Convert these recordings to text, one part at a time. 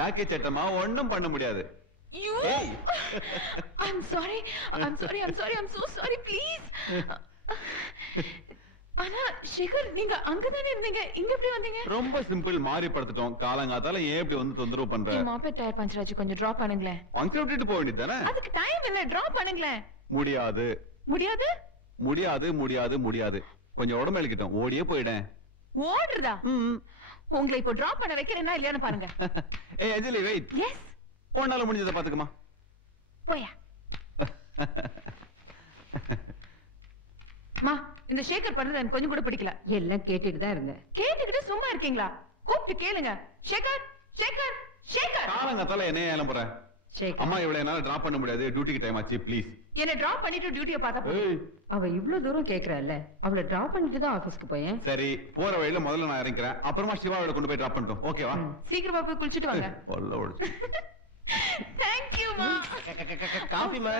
காக்கி சட்டமா ஒண்ணும் பண்ண முடியாது. You. I'm sorry. I'm sorry. I'm sorry. I'm so sorry. Please. ஆனா சேகர் நீங்க அங்கதானே இருந்தீங்க, இங்க எப்படி வந்தீங்க? ரொம்ப சிம்பிள், மாறி படுத்துட்டோம். காலங்காத்தால ஏன் இப்படி வந்து தொந்தரவு பண்ற? மாப்பெட் டயர் பஞ்சர் ஆச்சு, கொஞ்சம் டிராப் பண்ணுங்களேன். பஞ்சர் விட்டுட்டு போக வேண்டியது தானே? அதுக்கு டைம் இல்ல, டிராப் பண்ணுங்களேன். முடியாது. முடியாது முடியாது முடியாது முடியாது. கொஞ்சம் உடம்பு இழுக்கிட்டோம், ஓடியே போயிடேன். ஓடுறதா? உங்களை இப்போ டிராப் பண்ண வைக்கிறேன்னா இல்லையான்னு பாருங்க. ஏய் அஞ்சலி வெயிட். எஸ். உன்னால முடிஞ்சதை பாத்துக்கமா. போயா. மா, இந்த சேகர் பண்றது எனக்கு கொஞ்சம் கூட பிடிக்கல. எல்லாம் கேட்டுட்டு தான் இருந்தேன். கேட்டுக்கிட்டு சும்மா இருக்கீங்களா? கூப்பிட்டு கேளுங்க. சேகர் சேகர் சேகர். காலங்காத்தால என்ன ஏலம் போற? அம்மா இவ்வளவு என்னால டிராப் பண்ண முடியாது, டியூட்டிக்கு டைம் ஆச்சு, ப்ளீஸ். என்ன டிராப் பண்ணிட்டு டியூட்டியை பார்த்தா போதும். அவ இவ்ளோ தூரம் கேக்குறாள்ல, அவளை டிராப் பண்ணிட்டு தான் ஆபீஸ்க்கு போயேன். சரி, போற வழியில முதல்ல நான் இறங்கிறேன், அப்புறமா சிவாவோட கொண்டு போய் டிராப் பண்ணிட்டோம். ஓகேவா? சீக்கிரமா போய் குளிச்சிட்டு வாங்க. பல்ல ஒடிச்சு. Thank you மா. காபி மா.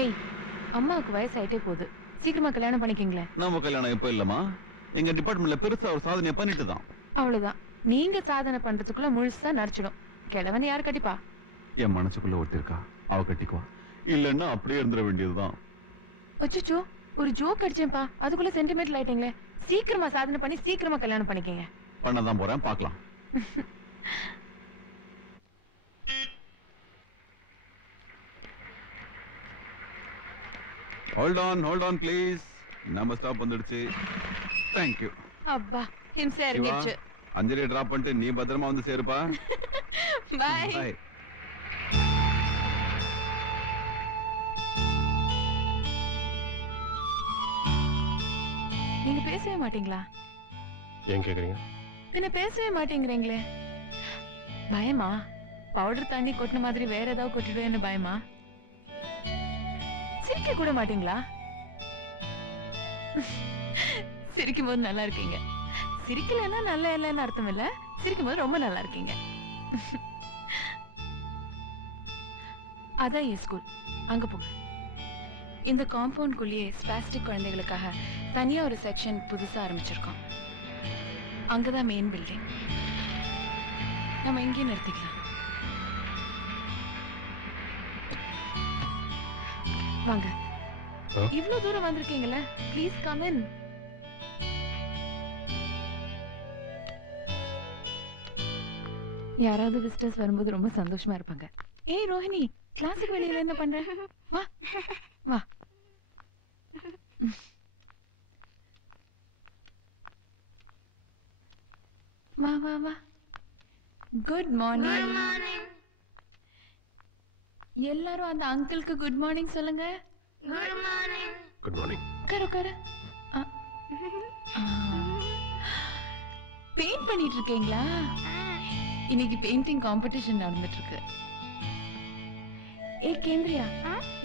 ஏய், அம்மாவுக்கு வயசாயிட்டே போகுது, சீக்கிரமா கல்யாணம் பண்ணிக்கீங்களே. நம்ம கல்யாணம் எப்ப இல்லமா, எங்க டிபார்ட்மெண்ட்ல பெருசா ஒரு சாதனை பண்ணிட்டு தான். அவ்வளவுதான், நீங்க சாதனை பண்றதுக்குள்ள முழுசா நடிச்சிடும். கிழவன் யார் கட்டிப்பா? என் மனசுக்குள்ள ஒருத்திருக்கா, அவ கட்டிக்குவா. இல்லன்னா அப்படியே இருந்துட வேண்டியதுதான். அச்சச்சோ, ஒரு ஜோக் அடிச்சேன்ப்பா, அதுக்குள்ள சென்டிமெண்டல் ஆயிட்டீங்களே. சீக்கிரமா சாதனை பண்ணி சீக்கிரமா கல்யாணம் பண்ணிக்கங்க. பண்ணதான் போறேன், பார்க்கலாம். hold on please. நம்ம ஸ்டாப் வந்துடுச்சு. Thank you. அப்பா, ஹிம்சை இறங்கிடுச்சு. அஞ்சலி டிராப் பண்ணிட்டு நீ பத்திரமா வந்து சேருப்பா. பை. பை. நீங்க பேசவே மாட்டீங்களா? ஏன் கேக்குறீங்க? பின்ன பேசவே மாட்டேங்கிறீங்களே. பயமா? பவுடர் தண்ணி கொட்டின மாதிரி வேற ஏதாவது கொட்டிடுவேன்னு பயமா? சிரிக்க கூட மாட்டீங்களா? சிரிக்கும் போது நல்லா இருக்கீங்க, சிரிக்கலன்னா நல்லா இல்லைன்னு அர்த்தம் இல்ல, சிரிக்கும் போது ரொம்ப நல்லா இருக்கீங்க. அதான் என் ஸ்கூல், அங்க போங்க. இந்த காம்பவுண்ட் குள்ளேயே ஸ்பாஸ்டிக் குழந்தைகளுக்காக தனியா ஒரு செக்ஷன் புதுசா ஆரம்பிச்சிருக்கோம். அங்கதான் மெயின் பில்டிங். நம்ம எங்கேயும் நிறுத்திக்கலாம். வாங்க. இவ்வளவு தூரம் வந்திருக்கீங்கல்ல, ப்ளீஸ் கம் இன். யாராவது விசிட்டர்ஸ் வரும்போது ரொம்ப சந்தோஷமா இருப்பாங்க. ஏய் ரோஹிணி, கிளாஸுக்கு வெளியில என்ன பண்ற? வா வா. வா வா வா. Good morning. எல்லாரும் அந்த அங்கிளுக்கு குட் மார்னிங் சொல்லுங்க. Good morning. Good morning. உட்காரு உட்காரு. பெயிண்ட் பண்ணிட்டு இருக்கீங்களா? இன்னைக்கு பெயிண்டிங் காம்படிஷன் நடந்துட்டு இருக்கு. ஏ கேந்திரியா,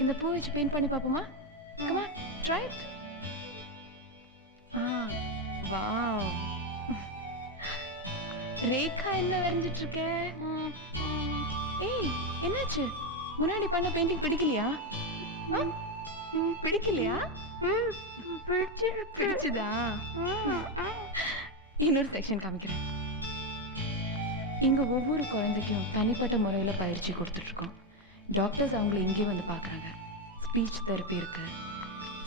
இந்த பூ வச்சு பெயிண்ட் பண்ணி பாப்போமா? Come on, try it. Wow. Rekha என்ன வரைஞ்சிட்டு இருக்க? ஏய் என்னாச்சு, முன்னாடி பண்ண பெயிண்டிங் பிடிக்கலையா? பிடிக்கலையா? பிடிச்சதா? இன்னொரு செக்ஷன் காமிக்கிறேன். இங்க ஒவ்வொரு குழந்தைக்கும் தனிப்பட்ட முறையில பயிற்சி கொடுத்துட்டு இருக்கோம். டாக்டர்ஸ் அவங்களை இங்கே வந்து பாக்குறாங்க. ஸ்பீச் தெரப்பி இருக்கு,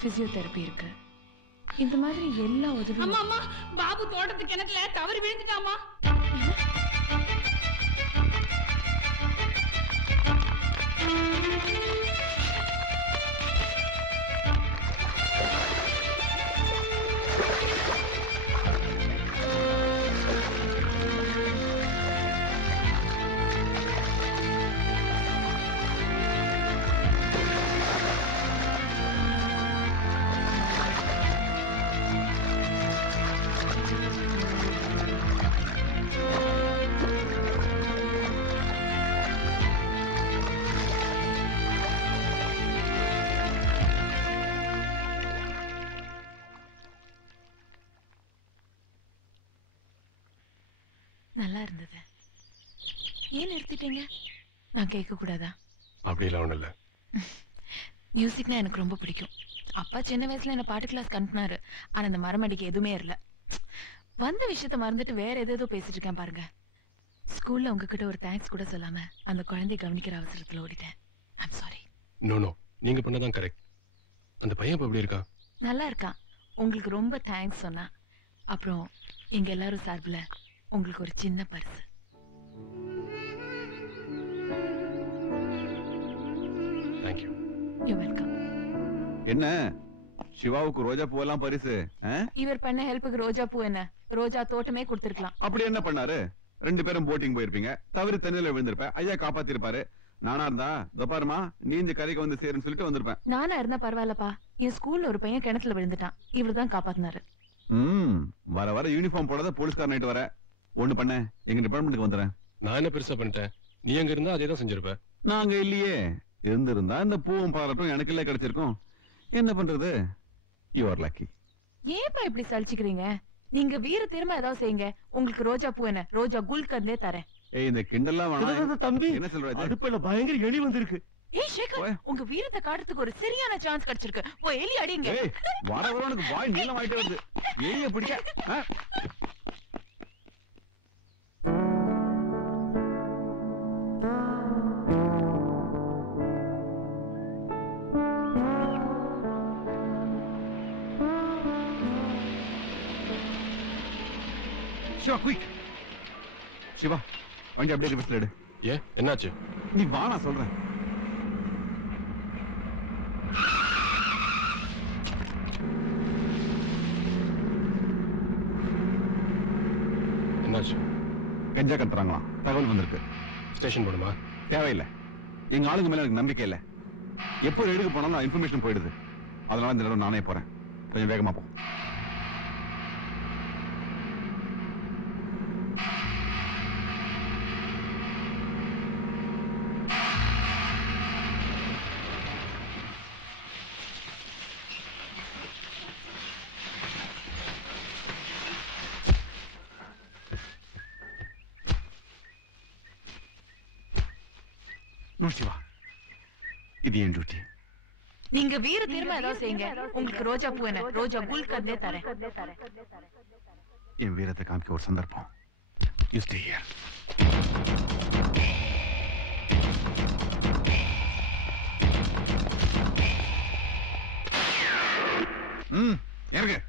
பிசியோதெரப்பி இருக்கு. இந்த மாதிரி எல்லா உதவியும். அம்மா அம்மா, பாபு தோட்டத்து கிணத்துல தவறி விழுந்துட்டாமா. நல்லா இருந்தது. ஏன் நிறுத்திட்டீங்க? நான் கேட்க கூடாதா? அப்படிலாம் ஒண்ணும் இல்ல. மியூசிக்னா எனக்கு ரொம்ப பிடிக்கும். அப்பா சின்ன வயசுல என்ன பாட்டு கிளாஸ் கண்டுனாரு. ஆனா இந்த மரமடிக்கு எதுவுமே இல்ல. வந்த விஷயத்த மறந்துட்டு வேற ஏதேதோ பேசிட்டு இருக்கேன் பாருங்க. ஸ்கூல்ல உங்ககிட்ட ஒரு தேங்க்ஸ் கூட சொல்லாம அந்த குழந்தைய கவனிக்கிற அவசரத்துல ஓடிட்டேன். I'm sorry. நோ நோ, நீங்க பண்ணதான் கரெக்ட். அந்த பையன் இப்ப எப்படி இருக்கான்? நல்லா இருக்கான். உங்களுக்கு ரொம்ப தேங்க்ஸ் சொன்னா. அப்புறம் எங்க எல்லாரும் சார்பில் உங்களுக்கு ஒரு சின்ன பரிசு. Thank you. You welcome. என்ன சிவாவுக்கு ரோஜா பூவெல்லாம் பரிசு? இவர் பண்ண ஹெல்ப்புக்கு ரோஜா பூ என்ன, ரோஜா தோட்டமே கொடுத்திருக்கலாம். அப்படி என்ன பண்ணாரு? 2 பேரும் போட்டிங் போயிருப்பீங்க, தவறி தண்ணியில விழுந்திருப்பேன், ஐயா காப்பாத்திருப்பாரு. நானா இருந்தா தப்பாருமா நீ இந்த கரைக்கு வந்து சேருன்னு சொல்லிட்டு வந்திருப்பேன். நானா இருந்தா பரவாயில்லப்பா. என் ஸ்கூல்ல ஒரு பையன் கிணத்துல விழுந்துட்டான். இவர் தான் காப்பாத்தினாரு. வர வர யூனிஃபார்ம் போடாத போலீஸ்கார நைட்டு வர. ஒண்ணு பண்ண, எங்க டிபார்ட்மெண்ட்டுக்கு வந்துறேன். நான் என்ன பெருசா பண்ணிட்டேன்? நீ அங்க இருந்தா அதே தான் செஞ்சிருப்ப. நாங்க இல்லையே. இருந்திருந்தா இந்த பூவும் பாராட்டும் எனக்கு இல்ல கிடைச்சிருக்கும். என்ன பண்றது? You are lucky. ஏன்ப்பா இப்படி சலிச்சுக்கிறீங்க? நீங்க வீர திரும்ப ஏதாவது செய்யுங்க. உங்களுக்கு ரோஜா பூ என்ன, ரோஜா குல்கந்தே தரேன். ஏய், இந்த கிண்டல்லாம் வேணாம். தம்பி, என்ன சொல்றது? அடுப்புல பயங்கர எலி வந்திருக்கு. ஏய் சேகர், உங்க வீரத்தை காட்டுறதுக்கு ஒரு சரியான சான்ஸ் கிடைச்சிருக்கு. போய் எலி அடிங்க. ஏய், வர வர உனக்கு வாய் நீளம் ஆயிட்டே வருது. எலிய பிடிக்க. சிவா, குயிக். சிவா, வண்டி அப்படியே ரிவர்ஸ்ல எடு. ஏன், என்னாச்சு? நீ வா, நான் சொல்றேன். என்னாச்சு? கஞ்சா கட்டுறாங்களாம், தகவல் வந்திருக்கு. ஸ்டேஷன் போடுமா? தேவையில்லை. எங்க ஆளுங்க மேல எனக்கு நம்பிக்கை இல்லை. எப்போ ரெடுக்கு போனாலும் இன்ஃபர்மேஷன் போயிடுது. அதனால இந்த நேரம் நானே போறேன். கொஞ்சம் வேகமா போ. நோ சிவா, இது என் டியூட்டி. நீங்க வீர திரும்ப ஏதாவது செய்யுங்க. உங்களுக்கு ரோஜா பூ என்ன, ரோஜா குல்கந்தே தரேன். என் வீரத்தை காமிக்க ஒரு சந்தர்ப்பம். You stay here. இறங்கு.